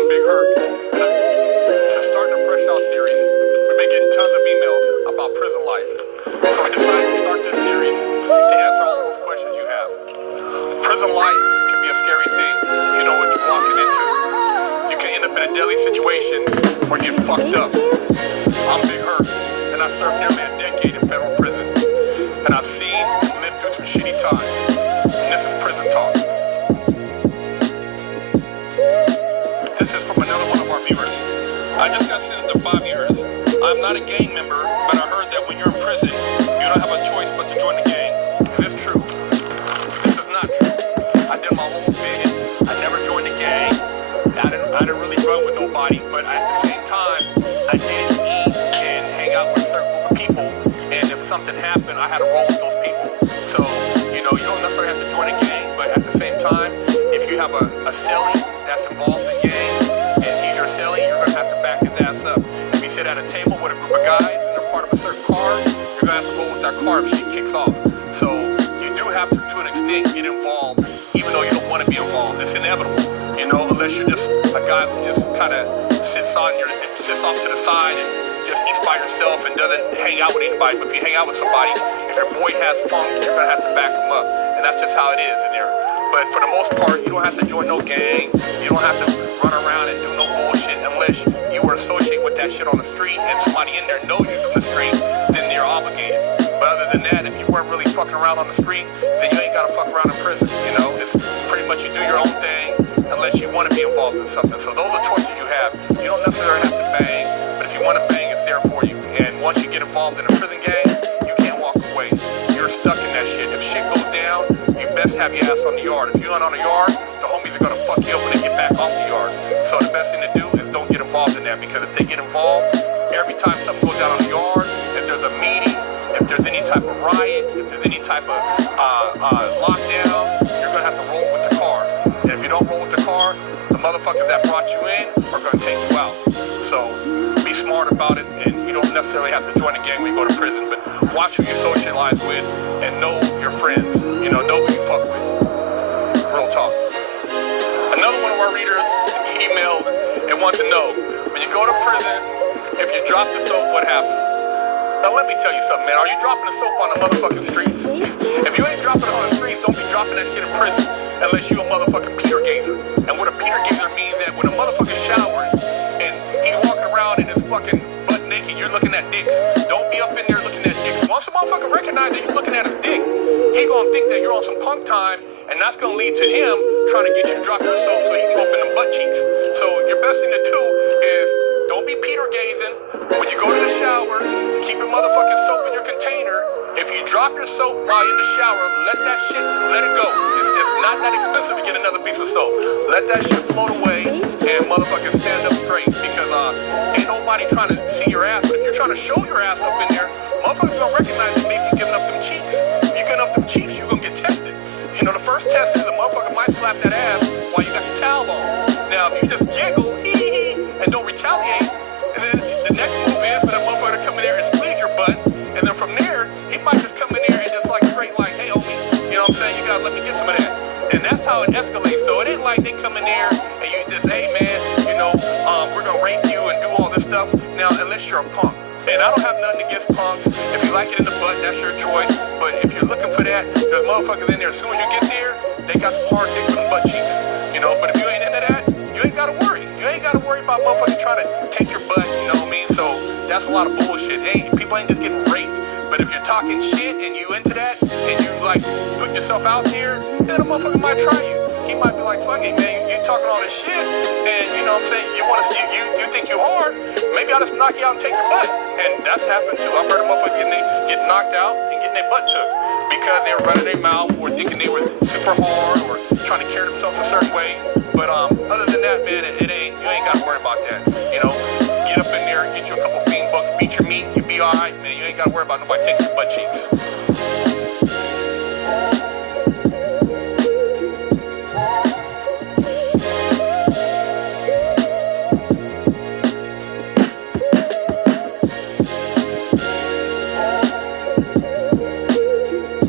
I'm Big Herc. Since starting the Fresh Out series, we've been getting tons of emails about prison life. So we decided to start this series to answer all those questions you have. Prison life can be a scary thing if you know what you're walking into. You can end up in a deadly situation or get fucked up. I'm Big Herc, and I served nearly a decade in federal prison. And I've seen and lived through some shitty times. And this is Prison Talk. This is from another one of our viewers. I just got sentenced to 5 years. I'm not a gang member, but I heard that when you're in prison, you don't have a choice but to join the gang. Is this true? This is not true. I did my whole bit. I never joined the gang. I didn't really run with nobody, but at the same time, I did eat and hang out with a certain group of people. And if something happened, I had to roll with those people. So, you don't necessarily have to join a gang, but at the same time, if you have a cellie that's involved in gangs and he's your cellie, you're going to have to back his ass up. If you sit at a table with a group of guys and they're part of a certain car, you're going to have to roll with that car if shit kicks off. So you do have to an extent, get involved, even though you don't want to be involved. It's inevitable, unless you're just a guy who just kind of sits off to the side and just eats by yourself and doesn't hang out with anybody. But if you hang out with somebody, if your boy has funk, you're going to have to back him up. And that's just how it is in there. But for the most part, you don't have to join no gang. You don't have to run around and do no bullshit unless you were associated with that shit on the street and somebody in there knows you from the street, then you're obligated. But other than that, if you weren't really fucking around on the street, then you ain't got to fuck around in prison. It's pretty much you do your own thing unless you want to be involved in something. So those are choices you have. You don't necessarily have to bang, but if you want to bang, it's there for you. And once you get involved in a prison gang, you can't walk away. You're stuck in that shit. If shit goes down, you best have your ass on the yard. If you aren't on the yard, the homies are going to fuck you up when they get back off the yard. So the best thing to do is don't get involved in that, because if they get involved, every time something goes down on the yard, if there's a meeting, if there's any type of riot, if there's any type of lockdown, you're going to have to roll with the car. And if you don't roll with the car, the motherfuckers that brought you in are going to take you out. So be smart about it, and you don't necessarily have to join a gang when you go to prison, but watch who you socialize with and know your friends. Know who you fuck with. Real talk. Another one of our readers emailed and wanted to know, when you go to prison, if you drop the soap, what happens? Now let me tell you something, man. Are you dropping the soap on the motherfucking streets? If you ain't dropping it on the streets, don't be dropping that shit in prison unless you a motherfucking Peter Gazer. And what a Peter Gazer means that when a motherfucker's showering and he's walking around in his fucking butt naked, you're looking at dicks. Don't be up in there looking at dicks. Once a motherfucker recognize that you're looking at his dick, he gonna think that you're on some punk time, and that's gonna lead to him trying to get you to drop your soap so he can go up in them butt cheeks. So your best thing to do is don't be Peter gazing. When you go to the shower, keep your motherfucking soap in your container. If you drop your soap while you're in the shower, let it go. It's not that expensive to get another piece of soap. Let that shit float away and motherfucking stand up straight, because ain't nobody trying to see your ass. But if you're trying to show your ass up in there, motherfuckers gonna recognize that maybe you're giving up them cheeks. If you're giving up them cheeks, you're gonna get tested. The first test is the motherfucker might slap that ass while you got your towel on. Now, if you just giggle, hee, and don't retaliate, and then the next move is for that motherfucker to come in there and squeeze your butt, and then from there, he might just come in there and just straight hey, homie, you know what I'm saying? You gotta let me get some of that. And that's how it escalates. So it ain't like they come in there and you just, hey man, we're gonna rape you and do all this stuff. Now, unless you're a punk. And I don't have nothing against punks. If you like it in the butt, that's your choice. But if you're looking for that, there's motherfuckers in there. As soon as you get there, they got some hard dicks with them butt cheeks. But if you ain't into that, you ain't gotta worry. You ain't gotta worry about motherfuckers trying to take your butt, you know what I mean? So that's a lot of bullshit. People ain't just getting raped. But if you're talking shit and you into that, and you put yourself out there, then a motherfucker might try you. He might be like, fuck it, man, you talking all this shit, and you know what I'm saying, you think you hard, maybe I'll just knock you out and take your butt. And that's happened too. I've heard of motherfuckers get knocked out and getting their butt took because they were running their mouth or thinking they were super hard or trying to carry themselves a certain way. But other than that, man, you ain't got to worry about that.